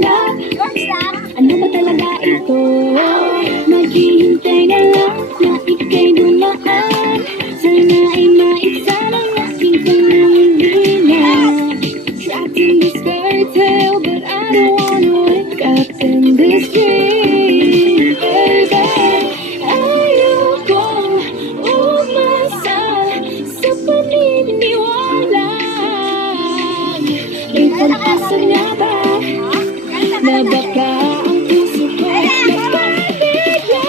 matanggap. Ano ba talaga ito? Maghihintay na lang na ika'y dumaan. Sana ay maisama ang aking pangangailangan. Trapped in this fairy tale, but I don't wanna wake up in this dream, baby. Ayokong umasa sa paniniwala. May pag-asa nga ba na baka ang puso ko napapabigla?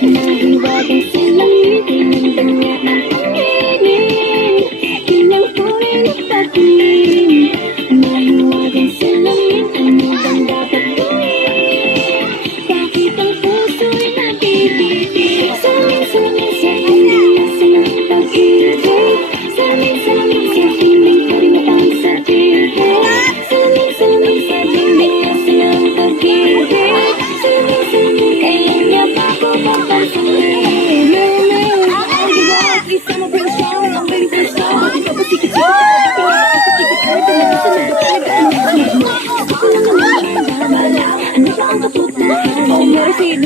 Mahiwagang silangin, tinandanya ng panghiling, ilang tunay na pag-ibig. Mahiwagang silangin, ano bang dapat gawin? Bakit ang puso'y nagtitipid? Saling-saling sa pangyayasan ng pag-ibig. Saling-saling sa piling ko rin ang sa tibig. Saling-saling sa pangyayasan ng pag-ibig. Saling-saling kaya niya pa ko papansin. Ang diwag, isa mo bring strong, ang very first song. Bakit ka ba sikit-sikit? Ano ba ang katutunan? Oh, meron sa'yo,